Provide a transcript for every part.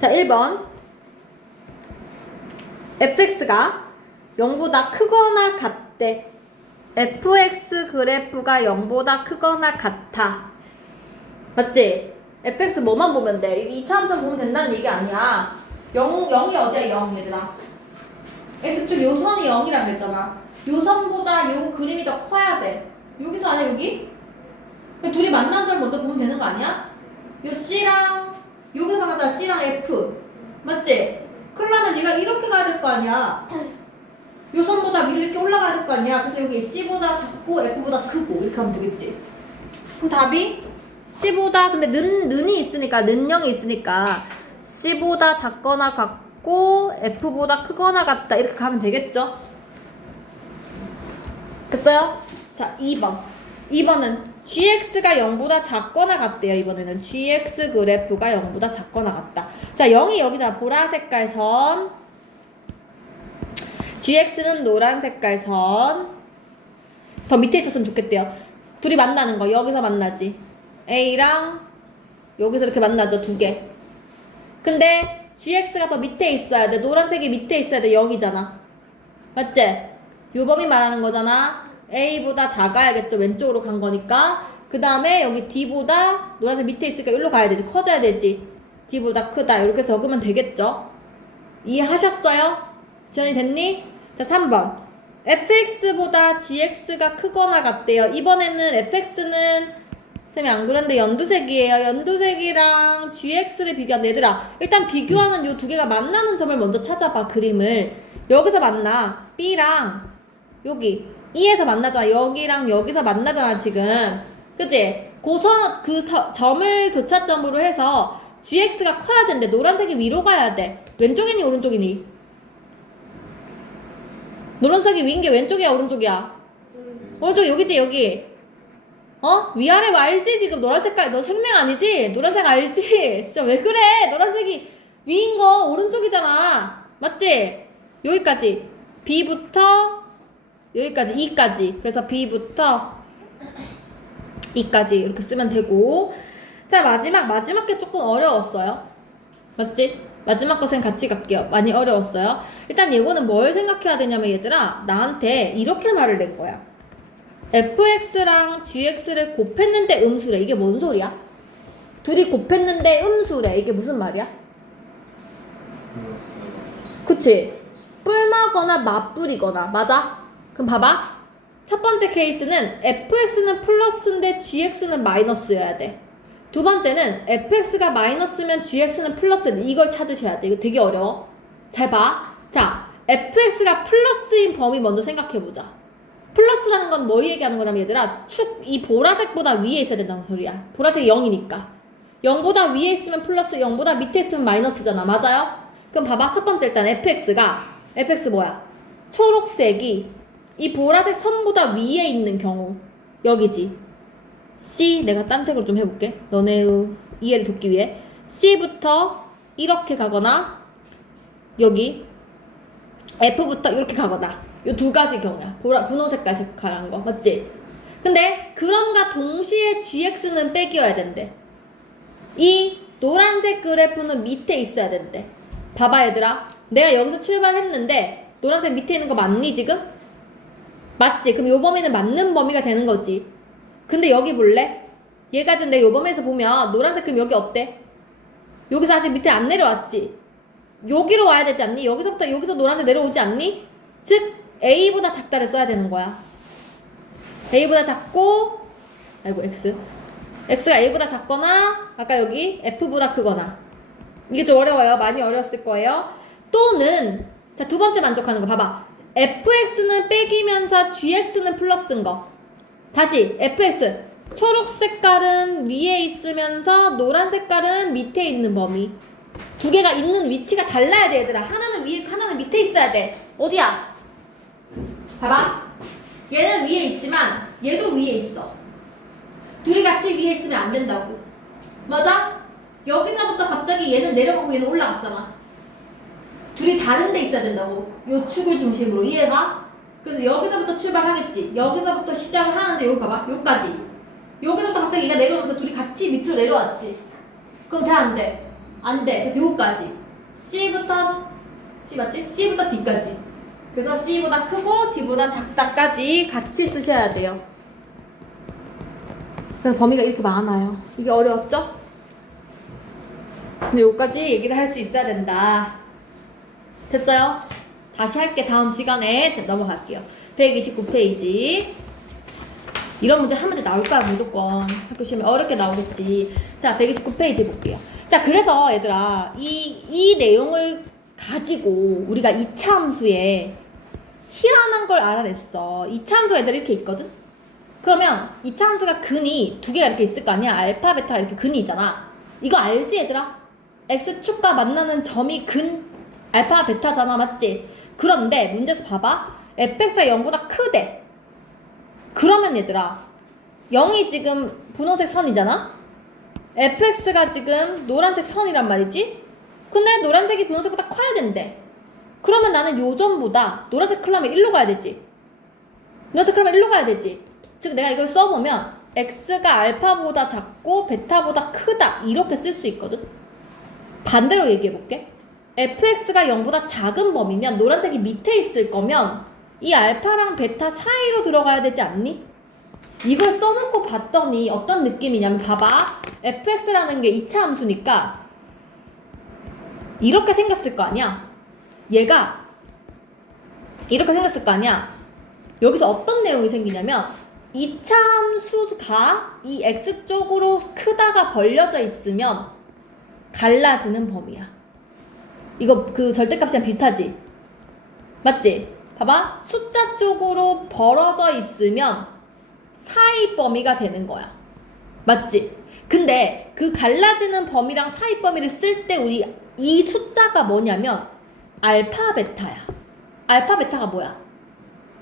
자, 1번. fx가 0보다 크거나 같대. fx 그래프가 0보다 크거나 같아. 맞지? fx 뭐만 보면 돼? 이거 2차 함수 보면 된다는 얘기 아니야. 0이 어디야? 0 얘들아. x축 요 선이 0이라 그랬잖아. 요 선보다 요 그림이 더 커야 돼. 여기서 아니야 여기? 둘이 만난 점 먼저 보면 되는 거 아니야? 요 C랑 여기서 만나자. C랑 F 맞지? 그러려면 얘가 이렇게 가야 될 거 아니야. 요 선보다 위로 이렇게 올라가야 될 거 아니야. 그래서 여기 C보다 작고 F보다 크고 이렇게 하면 되겠지. 그럼 답이 C보다 근데 는이 있으니까 는영이 있으니까 C보다 작거나 같고 F보다 크거나 같다 이렇게 가면 되겠죠? 됐어요? 자 2번 2번은 gx가 0보다 작거나 같대요. 이번에는 gx 그래프가 0보다 작거나 같다. 자 0이 여기다 보라 색깔 선, gx는 노란 색깔 선. 더 밑에 있었으면 좋겠대요. 둘이 만나는 거 여기서 만나지. a랑 여기서 이렇게 만나죠. 두 개. 근데 gx가 더 밑에 있어야 돼. 노란색이 밑에 있어야 돼. 0이잖아. 맞지? 요 범위 말하는 거잖아. A보다 작아야겠죠. 왼쪽으로 간 거니까. 그 다음에 여기 D보다 노란색 밑에 있으니까 여기로 가야 되지. 커져야 되지. D보다 크다. 이렇게 적으면 되겠죠. 이해하셨어요? 지원이 됐니? 자 3번 fx보다 gx가 크거나 같대요. 이번에는 fx는 쌤이 안 그랬는데 연두색이에요. 연두색이랑 gx를 비교한다. 얘들아 일단 비교하는 요 두 개가 만나는 점을 먼저 찾아봐. 그림을 여기서 만나. B랑 여기 E에서 만나잖아. 여기랑 여기서 만나잖아 지금. 그치? 점을 교차점으로 해서 gx가 커야 되는데 노란색이 위로 가야 돼. 왼쪽이니 오른쪽이니? 노란색이 위인 게 왼쪽이야 오른쪽이야? 오른쪽 여기지 여기. 어? 위아래 알지? 지금 노란 색깔 너 생명 아니지? 노란색 알지? 진짜 왜 그래? 노란색이 위인 거 오른쪽이잖아. 맞지? 여기까지 B부터 여기까지 E까지. 그래서 B부터 E까지 이렇게 쓰면 되고. 자 마지막 게 조금 어려웠어요. 맞지? 마지막 것은 같이 갈게요. 많이 어려웠어요. 일단 이거는 뭘 생각해야 되냐면 얘들아 나한테 이렇게 말을 낼 거야. fx랑 gx를 곱했는데 음수래. 이게 뭔 소리야? 둘이 곱했는데 음수래. 이게 무슨 말이야? 그치? 뿔마거나 맞뿔이거나. 맞아? 그럼 봐봐. 첫 번째 케이스는 fx는 플러스인데 gx는 마이너스여야 돼. 두 번째는 fx가 마이너스면 gx는 플러스인데 이걸 찾으셔야 돼. 이거 되게 어려워. 잘 봐. 자, fx가 플러스인 범위 먼저 생각해보자. 플러스라는 건 뭐 얘기하는 거냐면 얘들아 이 보라색보다 위에 있어야 된다는 소리야. 보라색이 0이니까 0보다 위에 있으면 플러스 0보다 밑에 있으면 마이너스잖아. 맞아요? 그럼 봐봐. 첫 번째 일단 fx 뭐야? 초록색이 이 보라색 선보다 위에 있는 경우 여기지. C 내가 딴 색으로 좀 해볼게. 너네의 이해를 돕기 위해 C부터 이렇게 가거나 여기 F부터 이렇게 가거나 요 두 가지 경우야. 분홍 색깔 색깔한 거 맞지? 근데 그럼과 동시에 GX는 빼기여야 된대. 이 노란색 그래프는 밑에 있어야 된대. 봐봐 얘들아 내가 여기서 출발했는데 노란색 밑에 있는 거 맞니 지금? 맞지? 그럼 요 범위는 맞는 범위가 되는 거지. 근데 여기 볼래? 얘가 지금 내 요 범위에서 보면 노란색 그럼 여기 어때? 여기서 아직 밑에 안 내려왔지? 여기로 와야 되지 않니? 여기서 노란색 내려오지 않니? 즉 A보다 작다를 써야 되는 거야. A보다 작고 아이고 X가 A보다 작거나 아까 여기 F보다 크거나. 이게 좀 어려워요. 많이 어려웠을 거예요. 또는 자 두 번째 만족하는 거 봐봐. fx는 빼기면서 gx는 플러스인 거. 다시 fx 초록 색깔은 위에 있으면서 노란 색깔은 밑에 있는 범위. 두 개가 있는 위치가 달라야 돼 얘들아. 하나는 위에 하나는 밑에 있어야 돼. 어디야? 봐봐. 얘는 위에 있지만 얘도 위에 있어. 둘이 같이 위에 있으면 안 된다고. 맞아? 여기서부터 갑자기 얘는 내려가고 얘는 올라갔잖아. 둘이 다른 데 있어야 된다고. 요 축을 중심으로. 이해가? 그래서 여기서부터 출발하겠지. 여기서부터 시작을 하는데 여기 봐봐. 여기까지. 여기서부터 갑자기 얘가 내려오면서 둘이 같이 밑으로 내려왔지. 그럼 돼 안 돼? 안 돼. 그래서 요거까지. C부터 C 맞지? C부터 D까지. 그래서 C보다 크고 D보다 작다까지 같이 쓰셔야 돼요. 그래서 범위가 이렇게 많아요. 이게 어려웠죠? 근데 여기까지 얘기를 할 수 있어야 된다. 됐어요? 다시 할게. 다음 시간에 넘어갈게요. 129페이지. 이런 문제 한 문제 나올 거야 무조건. 학교 시험에 어렵게 나오겠지. 자, 129페이지 볼게요. 자, 그래서 얘들아 이 내용을 가지고 우리가 이차 함수에 희한한 걸 알아냈어. 이차 함수가 얘들아 이렇게 있거든? 그러면 이차 함수가 근이 두 개가 이렇게 있을 거 아니야? 알파, 베타 이렇게 근이 있잖아. 이거 알지 얘들아? x축과 만나는 점이 근 알파, 베타잖아. 맞지? 그런데 문제에서 봐봐. fx가 0보다 크대. 그러면 얘들아 0이 지금 분홍색 선이잖아? fx가 지금 노란색 선이란 말이지? 근데 노란색이 분홍색보다 커야 된대. 그러면 나는 요 점보다 노란색 클라면 1로 가야 되지. 노란색 클라면 1로 가야 되지. 즉 내가 이걸 써보면 x가 알파보다 작고 베타보다 크다 이렇게 쓸 수 있거든. 반대로 얘기해볼게. fx가 0보다 작은 범위면 노란색이 밑에 있을 거면 이 알파랑 베타 사이로 들어가야 되지 않니? 이걸 써놓고 봤더니 어떤 느낌이냐면 봐봐. fx라는 게 2차 함수니까 이렇게 생겼을 거 아니야. 얘가 이렇게 생겼을 거 아니야. 여기서 어떤 내용이 생기냐면 2차 함수가 이 x쪽으로 크다가 벌려져 있으면 갈라지는 범위야. 이거 그 절대값이랑 비슷하지? 맞지? 봐봐. 숫자 쪽으로 벌어져 있으면 사이 범위가 되는 거야. 맞지? 근데 그 갈라지는 범위랑 사이 범위를 쓸 때 우리 이 숫자가 뭐냐면 알파 베타야. 알파 베타가 뭐야?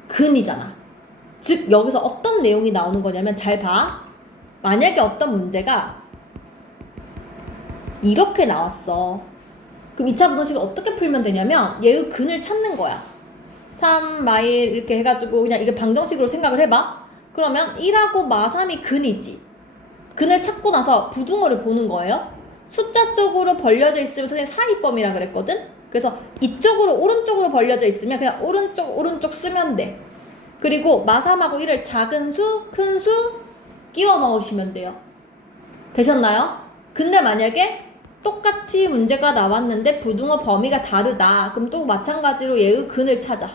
근이잖아. 즉 여기서 어떤 내용이 나오는 거냐면 잘 봐. 만약에 어떤 문제가 이렇게 나왔어. 그럼 2차 분원식을 어떻게 풀면 되냐면 얘의 근을 찾는 거야. 3 마일 이렇게 해가지고 그냥 이게 방정식으로 생각을 해봐. 그러면 1하고 마3이 근이지. 근을 찾고 나서 부등호를 보는 거예요. 숫자 쪽으로 벌려져 있으면 선생님 사이범위라 그랬거든. 그래서 이쪽으로 오른쪽으로 벌려져 있으면 그냥 오른쪽 쓰면 돼. 그리고 마3하고 1을 작은 수, 큰 수 끼워 넣으시면 돼요. 되셨나요? 근데 만약에 똑같이 문제가 나왔는데 부등호 범위가 다르다. 그럼 또 마찬가지로 얘의 근을 찾아.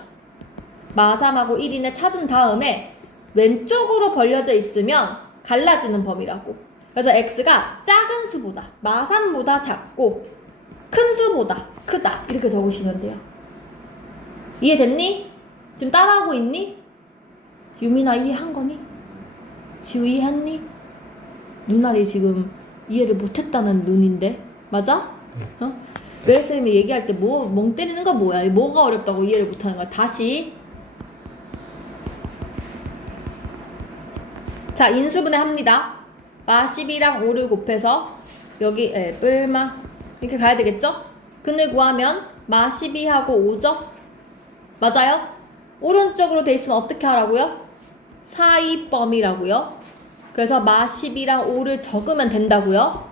마3하고 1인에 찾은 다음에 왼쪽으로 벌려져 있으면 갈라지는 범위라고. 그래서 x가 작은 수보다 마3보다 작고 큰 수보다 크다. 이렇게 적으시면 돼요. 이해됐니? 지금 따라하고 있니? 유민아 이해한 거니? 지우 이해했니? 누나리 지금 이해를 못했다는 눈인데 맞아? 어? 왜 선생님이 얘기할 때 멍 때리는 건 뭐야? 뭐가 어렵다고 이해를 못하는 거야? 다시 자 인수분해 합니다. 마 12랑 5를 곱해서 여기 뿔마 이렇게 가야 되겠죠? 근을 구하면 마 12하고 5죠? 맞아요? 오른쪽으로 돼 있으면 어떻게 하라고요? 사이범위라고요. 그래서 마 12랑 5를 적으면 된다고요.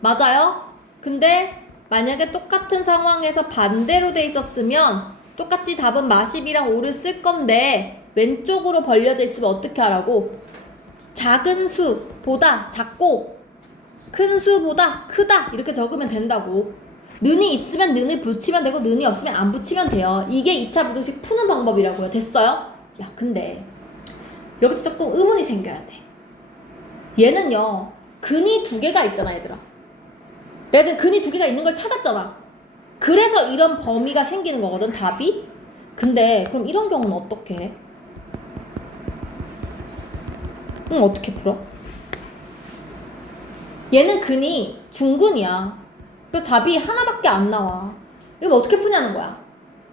맞아요? 근데 만약에 똑같은 상황에서 반대로 돼 있었으면 똑같이 답은 마 12랑 5를 쓸 건데 왼쪽으로 벌려져 있으면 어떻게 하라고? 작은 수보다 작고 큰 수보다 크다 이렇게 적으면 된다고. 는이 있으면 는을 붙이면 되고 는이 없으면 안 붙이면 돼요. 이게 2차 부등식 푸는 방법이라고요. 됐어요? 야 근데 여기서 조금 의문이 생겨야 돼. 얘는요 근이 두 개가 있잖아 얘들아. 내가 지금 근이 두 개가 있는 걸 찾았잖아. 그래서 이런 범위가 생기는 거거든 답이. 근데 그럼 이런 경우는 어떻게 해? 어떻게 풀어? 얘는 근이 중근이야. 그래서 답이 하나밖에 안 나와. 이거 어떻게 푸냐는 거야.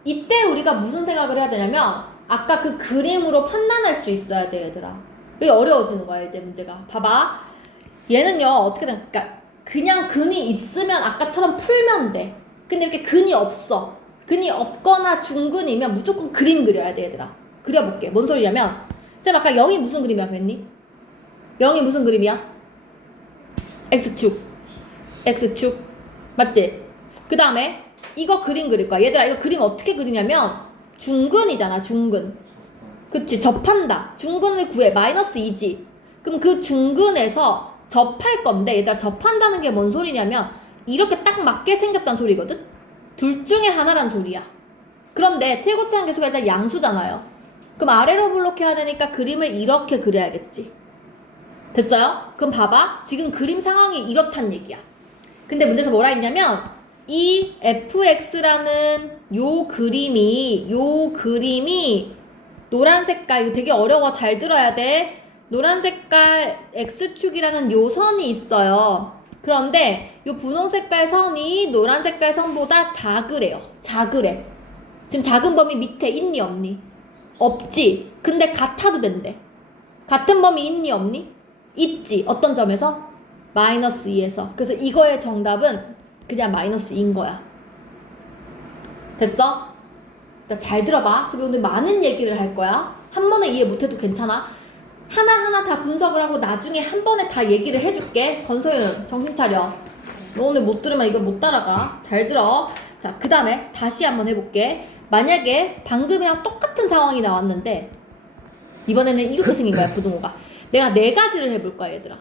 이때 우리가 무슨 생각을 해야 되냐면 아까 그 그림으로 판단할 수 있어야 돼 얘들아. 이게 어려워지는 거야 이제 문제가. 봐봐. 얘는요 어떻게 된 그러니까 그냥 근이 있으면 아까처럼 풀면 돼. 근데 이렇게 근이 없어. 근이 없거나 중근이면 무조건 그림 그려야 돼 얘들아. 그려볼게. 뭔 소리냐면 쌤 아까 0이 무슨 그림이라고 했니? 0이 무슨 그림이야? X축. X축. 맞지? 그 다음에 이거 그림 그릴 거야. 얘들아 이거 그림 어떻게 그리냐면 중근이잖아. 중근. 그치? 접한다. 중근을 구해. 마이너스 2지. 그럼 그 중근에서 접할 건데 얘들아 접한다는 게 뭔 소리냐면 이렇게 딱 맞게 생겼다는 소리거든? 둘 중에 하나란 소리야. 그런데 최고치 한계수가 일단 양수잖아요. 그럼 아래로 블록해야 되니까 그림을 이렇게 그려야겠지. 됐어요? 그럼 봐봐. 지금 그림 상황이 이렇단 얘기야. 근데 문제에서 뭐라 했냐면 이 fx라는 요 그림이 노란 색깔, 이거 되게 어려워. 잘 들어야 돼. 노란 색깔 x축이라는 요 선이 있어요. 그런데 요 분홍 색깔 선이 노란 색깔 선보다 작으래요. 작으래. 지금 작은 범위 밑에 있니 없니? 없지. 근데 같아도 된대. 같은 범위 있니 없니? 있지. 어떤 점에서? 마이너스 2에서. 그래서 이거의 정답은 그냥 마이너스 2인 거야. 됐어? 잘 들어봐. 그래서 오늘 많은 얘기를 할 거야. 한 번에 이해 못해도 괜찮아. 하나하나 다 분석을 하고 나중에 한 번에 다 얘기를 해줄게. 건소윤 정신 차려. 너 오늘 못 들으면 이거 못 따라가. 잘 들어. 자, 그 다음에 다시 한번 해볼게. 만약에 방금이랑 똑같은 상황이 나왔는데 이번에는 이렇게 생긴 거야. 부등호가. 내가 네 가지를 해볼 거야 얘들아.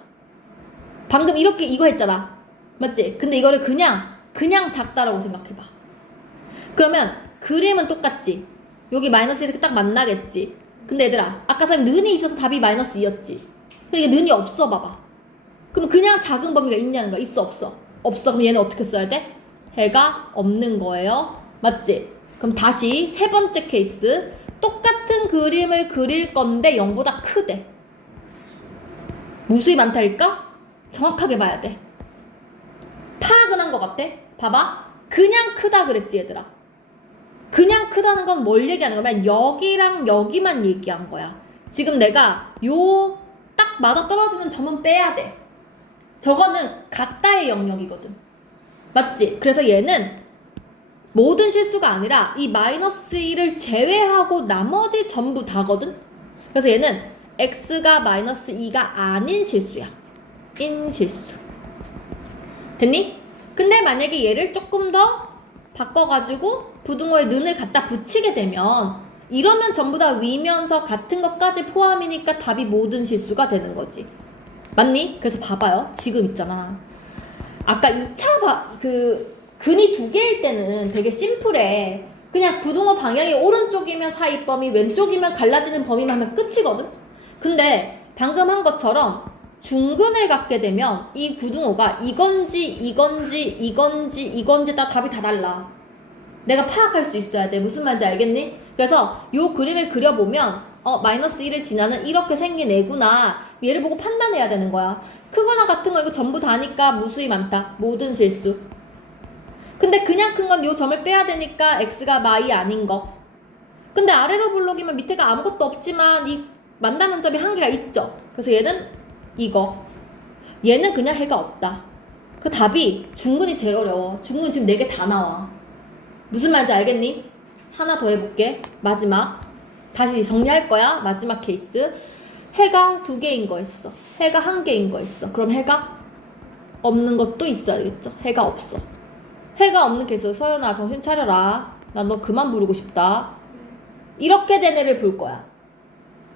방금 이렇게 이거 했잖아. 맞지? 근데 이거를 그냥 작다라고 생각해봐. 그러면 그림은 똑같지. 여기 마이너스 이렇게 딱 만나겠지. 근데 얘들아 아까 선생님 는이 있어서 답이 마이너스 2였지. 근데 이게 는이 없어 봐봐. 그럼 그냥 작은 범위가 있냐는 거야. 있어 없어? 없어. 그럼 얘는 어떻게 써야 돼? 해가 없는 거예요. 맞지? 그럼 다시 세 번째 케이스. 똑같은 그림을 그릴 건데 0보다 크대. 무수히 많다니까? 정확하게 봐야 돼. 파악은 한 것 같아? 봐봐. 그냥 크다 그랬지 얘들아. 그냥 크다는 건 뭘 얘기하는 거야? 여기랑 여기만 얘기한 거야. 지금 내가 요 딱 맞아떨어지는 점은 빼야 돼. 저거는 같다의 영역이거든. 맞지? 그래서 얘는 모든 실수가 아니라 이 마이너스 1을 제외하고 나머지 전부 다거든? 그래서 얘는 x가 마이너스 2가 아닌 실수야. 인실수. 됐니? 근데 만약에 얘를 조금 더 바꿔가지고 부등호에 는을 갖다 붙이게 되면 이러면 전부 다 위면서 같은 것까지 포함이니까 답이 모든 실수가 되는 거지. 맞니? 그래서 봐봐요. 지금 있잖아. 아까 2차 근이 두 개일 때는 되게 심플해. 그냥 부등호 방향이 오른쪽이면 사이 범위, 왼쪽이면 갈라지는 범위만 하면 끝이거든? 근데 방금 한 것처럼 중근을 갖게 되면 이 부등호가 이건지 다 답이 다 달라. 내가 파악할 수 있어야 돼. 무슨 말인지 알겠니? 그래서 요 그림을 그려보면 마이너스 1을 지나는 이렇게 생긴 애구나. 얘를 보고 판단해야 되는 거야. 크거나 같은 거 이거 전부 다니까 무수히 많다. 모든 실수. 근데 그냥 큰 건 요 점을 빼야 되니까 x가 마이 아닌 거. 근데 아래로 블록이면 밑에가 아무것도 없지만 이 만나는 점이 한 개가 있죠. 그래서 얘는 이거. 얘는 그냥 해가 없다. 그 답이 중근이 제일 어려워. 중근이 지금 4개 다 나와. 무슨 말인지 알겠니? 하나 더 해볼게. 마지막. 다시 정리할 거야. 마지막 케이스. 해가 2개인 거 있어. 해가 1개인 거 있어. 그럼 해가 없는 것도 있어야겠죠. 해가 없어. 해가 없는 케이스. 서연아 정신 차려라. 나 너 그만 부르고 싶다. 이렇게 된 애를 볼 거야.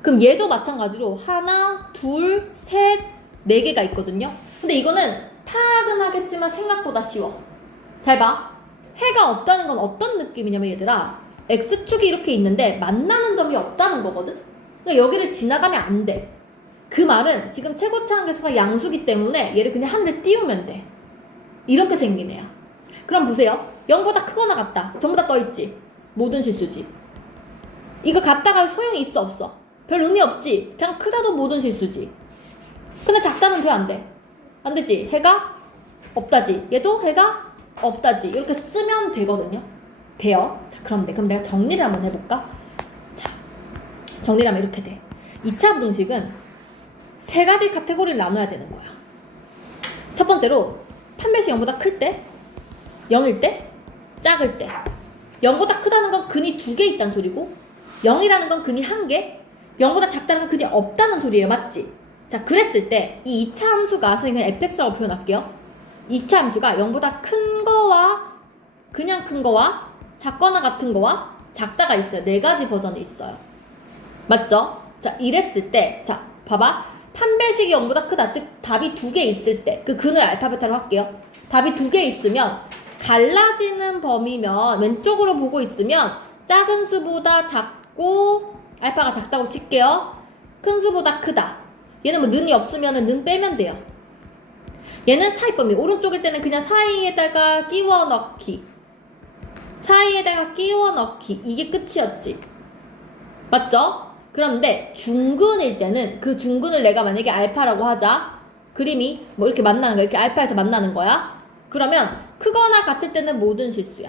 그럼 얘도 마찬가지로 하나, 둘, 셋, 4개가 있거든요. 근데 이거는 파악은 하겠지만 생각보다 쉬워. 잘 봐. 해가 없다는 건 어떤 느낌이냐면 얘들아 x축이 이렇게 있는데 만나는 점이 없다는 거거든. 그러니까 여기를 지나가면 안 돼. 그 말은 지금 최고치 한계수가 양수기 때문에 얘를 그냥 하늘에 띄우면 돼. 이렇게 생긴 애야. 그럼 보세요. 0보다 크거나 같다. 전부 다 떠있지. 모든 실수지. 이거 같다가 소용이 있어 없어? 별 의미 없지. 그냥 크다도 모든 실수지. 근데 작다는 돼 안 돼? 안 되지. 해가 없다지. 얘도 해가 없다지. 이렇게 쓰면 되거든요. 돼요. 자, 그럼 내가 정리를 한번 해볼까? 자, 정리를 하면 이렇게 돼. 2차 부등식은 3가지 카테고리를 나눠야 되는 거야. 첫 번째로 판별식 0보다 클 때, 0일 때, 작을 때. 0보다 크다는 건 근이 2개 있다는 소리고 0이라는 건 근이 1개, 0보다 작다는 건 근이 없다는 소리예요. 맞지? 자, 그랬을 때 이 2차 함수가 선생님 그냥 fx라고 표현할게요. 2차 함수가 0보다 큰 거와 그냥 큰 거와 작거나 같은 거와 작다가 있어요. 4가지 버전이 있어요. 맞죠? 자, 이랬을 때, 자, 봐봐. 판별식이 0보다 크다. 즉, 답이 2개 있을 때, 그 근을 알파, 베타로 할게요. 답이 2개 있으면, 갈라지는 범위면, 왼쪽으로 보고 있으면, 작은 수보다 작고, 알파가 작다고 칠게요. 큰 수보다 크다. 얘는 뭐, 는이 없으면 는 빼면 돼요. 얘는 사이범위. 오른쪽일 때는 그냥 사이에다가 끼워 넣기. 사이에다가 끼워 넣기. 이게 끝이었지. 맞죠? 그런데 중근일 때는 그 중근을 내가 만약에 알파라고 하자. 그림이 뭐 이렇게 만나는 거야. 이렇게 알파에서 만나는 거야. 그러면 크거나 같을 때는 모든 실수야.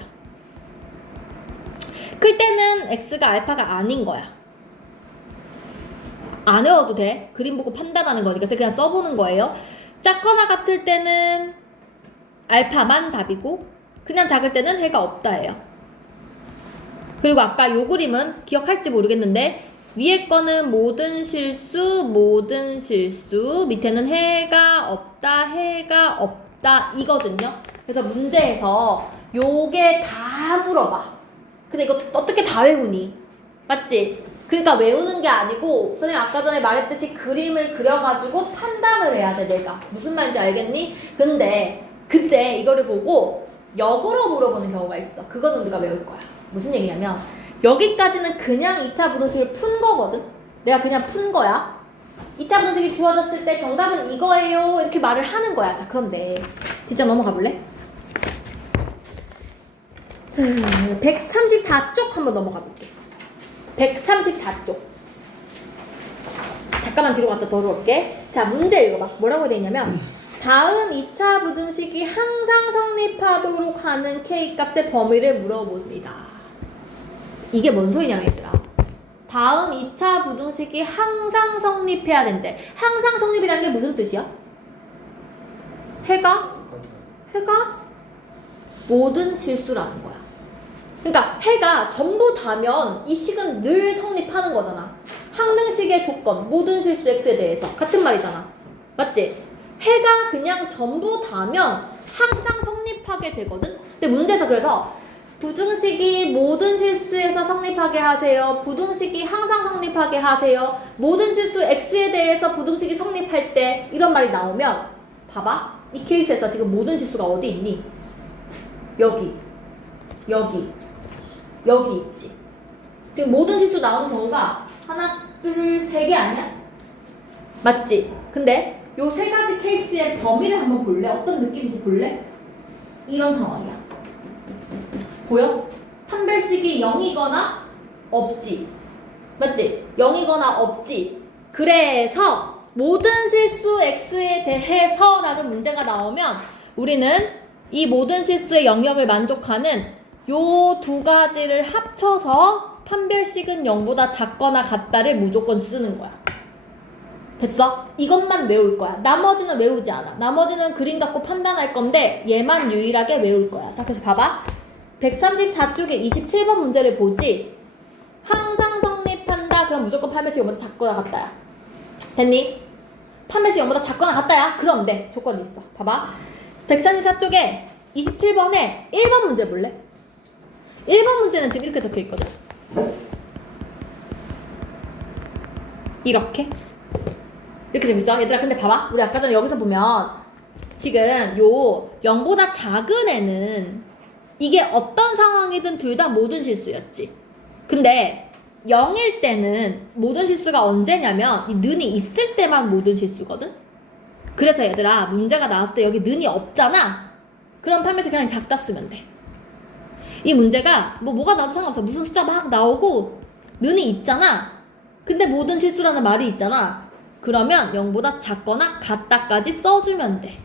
클 때는 x가 알파가 아닌 거야. 안 외워도 돼. 그림 보고 판단하는 거니까 그냥 써보는 거예요. 작거나 같을 때는 알파만 답이고 그냥 작을 때는 해가 없다예요. 그리고 아까 요 그림은 기억할지 모르겠는데 위에 거는 모든 실수, 모든 실수, 밑에는 해가 없다 이거든요. 그래서 문제에서 요게 다 물어봐. 근데 이거 어떻게 다 외우니? 맞지? 그러니까 외우는 게 아니고 선생님 아까 전에 말했듯이 그림을 그려가지고 판단을 해야 돼 내가. 무슨 말인지 알겠니? 근데 그때 이거를 보고 역으로 물어보는 경우가 있어. 그건 우리가 외울 거야. 무슨 얘기냐면 여기까지는 그냥 2차 부등식을 푼 거거든? 내가 그냥 푼 거야. 2차 부등식이 주어졌을 때 정답은 이거예요. 이렇게 말을 하는 거야. 자, 그런데 진짜 넘어가 볼래? 134쪽 한번 넘어가 볼게. 134쪽. 잠깐만 뒤로 갔다 돌아올게. 자, 문제 읽어봐. 뭐라고 돼 있냐면 다음 2차 부등식이 항상 성립하도록 하는 K값의 범위를 물어봅니다. 이게 뭔 소리냐면 얘들아. 다음 2차 부등식이 항상 성립해야 된대. 항상 성립이라는 게 무슨 뜻이야? 해가 모든 실수라는 거야. 그러니까 해가 전부 다면 이 식은 늘 성립하는 거잖아. 항등식의 조건, 모든 실수 x에 대해서 같은 말이잖아. 맞지? 해가 그냥 전부 다면 항상 성립하게 되거든. 근데 문제에서 그래서 부등식이 모든 실수에서 성립하게 하세요. 부등식이 항상 성립하게 하세요. 모든 실수 x에 대해서 부등식이 성립할 때 이런 말이 나오면 봐봐. 이 케이스에서 지금 모든 실수가 어디 있니? 여기 있지. 지금 모든 실수 나오는 경우가 하나, 둘, 세 개 아니야? 맞지? 근데 요 세 가지 케이스의 범위를 한번 볼래? 어떤 느낌인지 볼래? 이런 상황이야. 보여? 판별식이 0이거나 없지. 맞지? 0이거나 없지. 그래서 모든 실수 x에 대해서 라는 문제가 나오면 우리는 이 모든 실수의 영역을 만족하는 요 두 가지를 합쳐서 판별식은 0보다 작거나 같다를 무조건 쓰는 거야. 됐어? 이것만 외울 거야. 나머지는 외우지 않아. 나머지는 그림 갖고 판단할 건데 얘만 유일하게 외울 거야. 자, 그래서 봐봐. 134쪽에 27번 문제를 보지. 항상 성립한다. 그럼 무조건 판별식 0보다 작거나 같다야. 됐니? 판별식 0보다 작거나 같다야. 그럼 네. 조건이 있어. 봐봐. 134쪽에 27번에 1번 문제 볼래? 1번 문제는 지금 이렇게 적혀 있거든. 이렇게 적혀 있어. 얘들아, 근데 봐봐. 우리 아까 전에 여기서 보면 지금 요 0보다 작은 애는 이게 어떤 상황이든 둘 다 모든 실수였지. 근데 0일 때는 모든 실수가 언제냐면 이 는이 있을 때만 모든 실수거든. 그래서 얘들아, 문제가 나왔을 때 여기 는이 없잖아. 그럼 판별식 그냥 작다 쓰면 돼. 이 문제가 뭐가 나와도 상관없어. 무슨 숫자 막 나오고 는이 있잖아. 근데 모든 실수라는 말이 있잖아. 그러면 0보다 작거나 같다까지 써주면 돼.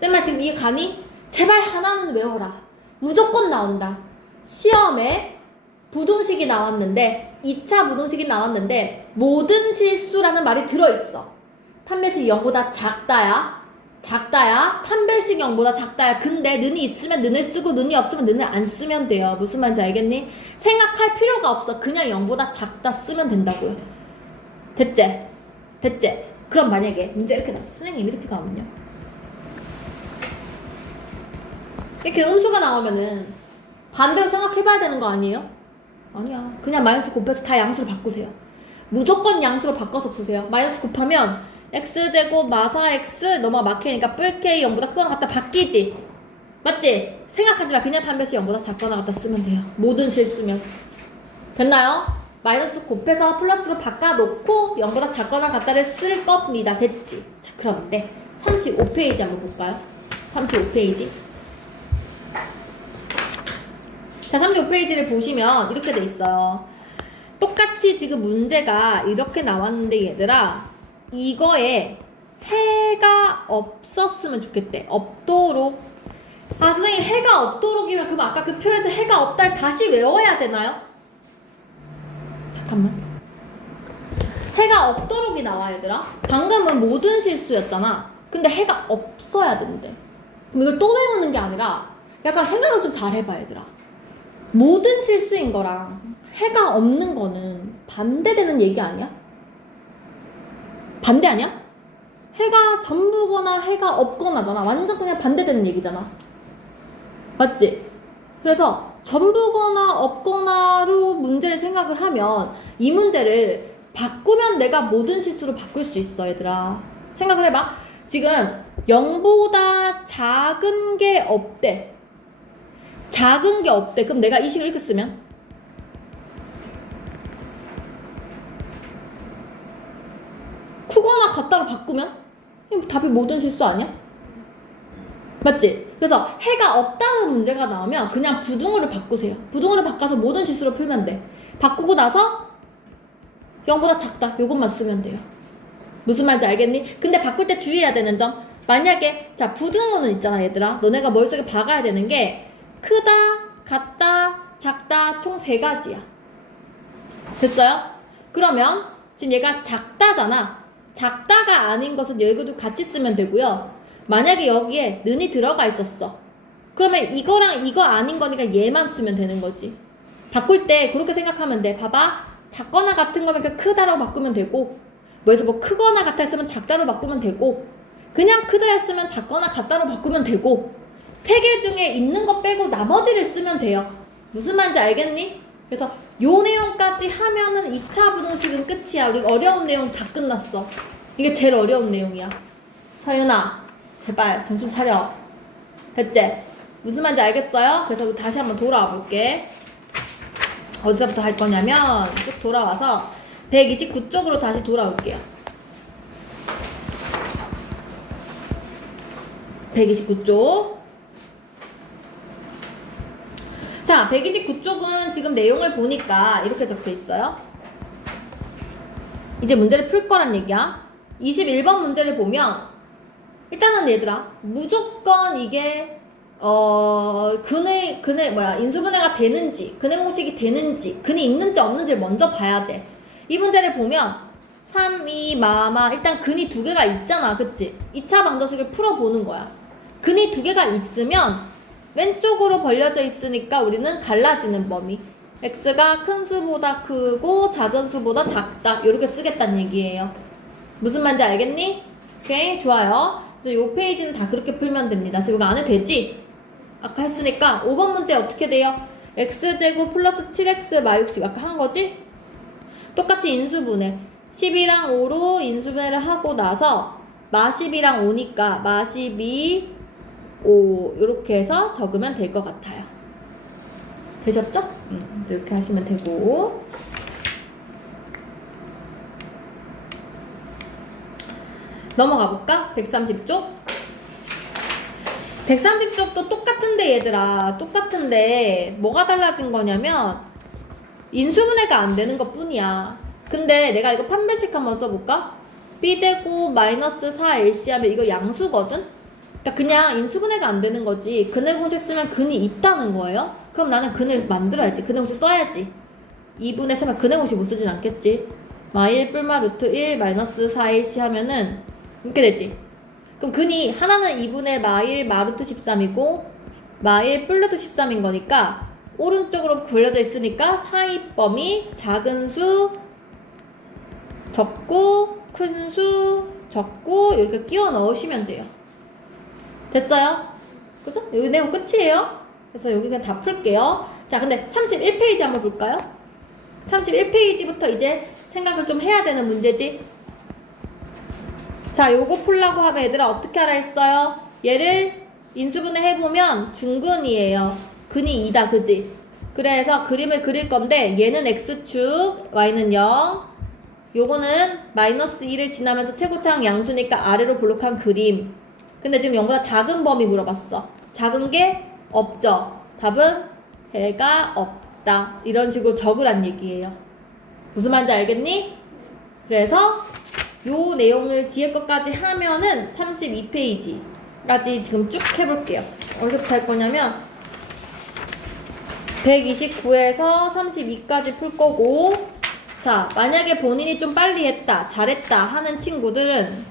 쌤말 지금 이해 가니? 제발 하나는 외워라. 무조건 나온다. 시험에 부등식이 나왔는데 2차 부등식이 나왔는데 모든 실수라는 말이 들어있어. 판별식 0보다 작다야. 판별식 0보다 작다야. 근데 는이 있으면 는을 쓰고 는이 없으면 는을 안 쓰면 돼요. 무슨 말인지 알겠니? 생각할 필요가 없어. 그냥 0보다 작다 쓰면 된다고요. 됐지? 그럼 만약에 문제 이렇게 나왔어. 선생님 이렇게 나오면요. 이렇게 음수가 나오면은 반대로 생각해봐야 되는 거 아니에요? 아니야. 그냥 마이너스 곱해서 다 양수로 바꾸세요. 무조건 양수로 바꿔서 푸세요. 마이너스 곱하면 x제곱 마사 x 너무 막히니까 뿔 k 0보다 크거나 같다 바뀌지? 맞지? 생각하지 마. 그냥 판별식 0보다 작거나 같다 쓰면 돼요. 모든 실수면. 됐나요? 마이너스 곱해서 플러스로 바꿔놓고 0보다 작거나 같다를 쓸 겁니다. 됐지? 자, 그럼 네. 35페이지 한번 볼까요? 35페이지. 자, 35페이지를 보시면 이렇게 돼 있어요. 똑같이 지금 문제가 이렇게 나왔는데 얘들아, 이거에 해가 없었으면 좋겠대. 없도록. 아, 선생님 해가 없도록이면 그럼 아까 그 표에서 해가 없다를 다시 외워야 되나요? 잠깐만. 해가 없도록이 나와 얘들아. 방금은 모든 실수였잖아. 근데 해가 없어야 된대. 그럼 이걸 또 외우는 게 아니라 약간 생각을 좀 잘 해봐 얘들아. 모든 실수인 거랑 해가 없는 거는 반대되는 얘기 아니야? 반대 아니야? 해가 전부거나 해가 없거나잖아. 완전 그냥 반대되는 얘기잖아. 맞지? 그래서 전부거나 없거나로 문제를 생각을 하면 이 문제를 바꾸면 내가 모든 실수로 바꿀 수 있어 얘들아. 생각을 해봐. 지금 0보다 작은 게 없대. 작은 게 없대. 그럼 내가 이 식을 이렇게 쓰면 크거나 같다로 바꾸면 답이 모든 실수 아니야? 맞지? 그래서 해가 없다는 문제가 나오면 그냥 부등호를 바꾸세요. 부등호를 바꿔서 모든 실수로 풀면 돼. 바꾸고 나서 0보다 작다. 요것만 쓰면 돼요. 무슨 말인지 알겠니? 근데 바꿀 때 주의해야 되는 점. 만약에 자 부등호는 있잖아 얘들아. 너네가 머릿속에 박아야 되는 게 크다, 같다, 작다 총 3가지야. 됐어요? 그러면 지금 얘가 작다잖아. 작다가 아닌 것은 여기도 같이 쓰면 되고요. 만약에 여기에 는이 들어가 있었어. 그러면 이거랑 이거 아닌 거니까 얘만 쓰면 되는 거지. 바꿀 때 그렇게 생각하면 돼. 봐봐. 작거나 같은 거면 그 크다라고 바꾸면 되고, 뭐해서 뭐 크거나 같아 했으면 작다로 바꾸면 되고, 그냥 크다 했으면 작거나 같다로 바꾸면 되고, 3개 중에 있는 거 빼고 나머지를 쓰면 돼요. 무슨 말인지 알겠니? 그래서 요 내용까지 하면은 2차 부등식은 끝이야. 우리 어려운 내용 다 끝났어. 이게 제일 어려운 내용이야. 서윤아, 제발 정신 차려. 됐지? 무슨 말인지 알겠어요? 그래서 다시 한번 돌아와 볼게. 어디서부터 할 거냐면 쭉 돌아와서 129쪽으로 다시 돌아올게요. 129쪽. 자, 129쪽은 지금 내용을 보니까 이렇게 적혀 있어요. 이제 문제를 풀 거란 얘기야. 21번 문제를 보면 일단은 얘들아 무조건 이게 인수분해가 되는지 근해 공식이 되는지 근이 있는지 없는지를 먼저 봐야 돼. 이 문제를 보면 3, 2, 마마 일단 근이 2개가 있잖아. 그치? 2차 방정식을 풀어보는 거야. 근이 2개가 있으면 왼쪽으로 벌려져 있으니까 우리는 갈라지는 범위 x가 큰 수보다 크고 작은 수보다 작다 이렇게 쓰겠다는 얘기예요. 무슨 말인지 알겠니? 오케이 좋아요. 그래서 이 페이지는 다 그렇게 풀면 됩니다. 그래서 이거 안 해도 되지? 아까 했으니까 5번 문제 어떻게 돼요? x제곱 플러스 7x 마육식 아까 한 거지? 똑같이 인수분해 10이랑 5로 인수분해를 하고 나서 마12랑 5니까 마12 5 이렇게 해서 적으면 될 것 같아요. 되셨죠? 이렇게 하시면 되고 넘어가 볼까? 130쪽 130쪽도 똑같은데 얘들아 똑같은데 뭐가 달라진 거냐면 인수분해가 안 되는 것 뿐이야. 근데 내가 이거 판별식 한번 써볼까? b제곱 마이너스 4lc 하면 이거 양수거든? 그냥 인수분해가 안 되는 거지. 근해 공식 쓰면 근이 있다는 거예요. 그럼 나는 근을 만들어야지. 근해 공식 써야지. 2분의 3면 근해 공식 못 쓰진 않겠지. 마1 뿔마 루트 1 마이너스 4ac 하면은 이렇게 되지. 그럼 근이 하나는 2분의 마1 마 루트 13이고 마1 뿔 루트 13인 거니까 오른쪽으로 벌려져 있으니까 사이범위 작은 수 적고 큰 수 적고 이렇게 끼워 넣으시면 돼요. 됐어요? 그죠? 여기 내용 끝이에요. 그래서 여기 그냥 다 풀게요. 자, 근데 31페이지 한번 볼까요? 31페이지부터 이제 생각을 좀 해야 되는 문제지. 자, 요거 풀라고 하면 얘들아 어떻게 하라 했어요? 얘를 인수분해 해보면 중근이에요. 근이 2다, 그지? 그래서 그림을 그릴 건데 얘는 x축, y는 0. 요거는 마이너스 2를 지나면서 최고차항 양수니까 아래로 볼록한 그림. 근데 지금 0보다 작은 범위 물어봤어. 작은 게 없죠. 답은 해가 없다. 이런 식으로 적으란 얘기예요. 무슨 말인지 알겠니? 그래서 요 내용을 뒤에 것까지 하면은 32페이지까지 지금 쭉 해볼게요. 어디서부터 할 거냐면 129에서 32까지 풀 거고, 자, 만약에 본인이 좀 빨리 했다, 잘했다 하는 친구들은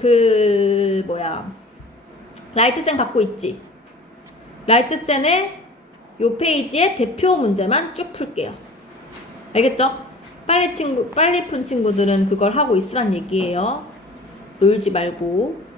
라이트센 갖고 있지? 라이트센의 요 페이지에 대표 문제만 쭉 풀게요. 알겠죠? 빨리 푼 친구들은 그걸 하고 있으란 얘기예요. 놀지 말고.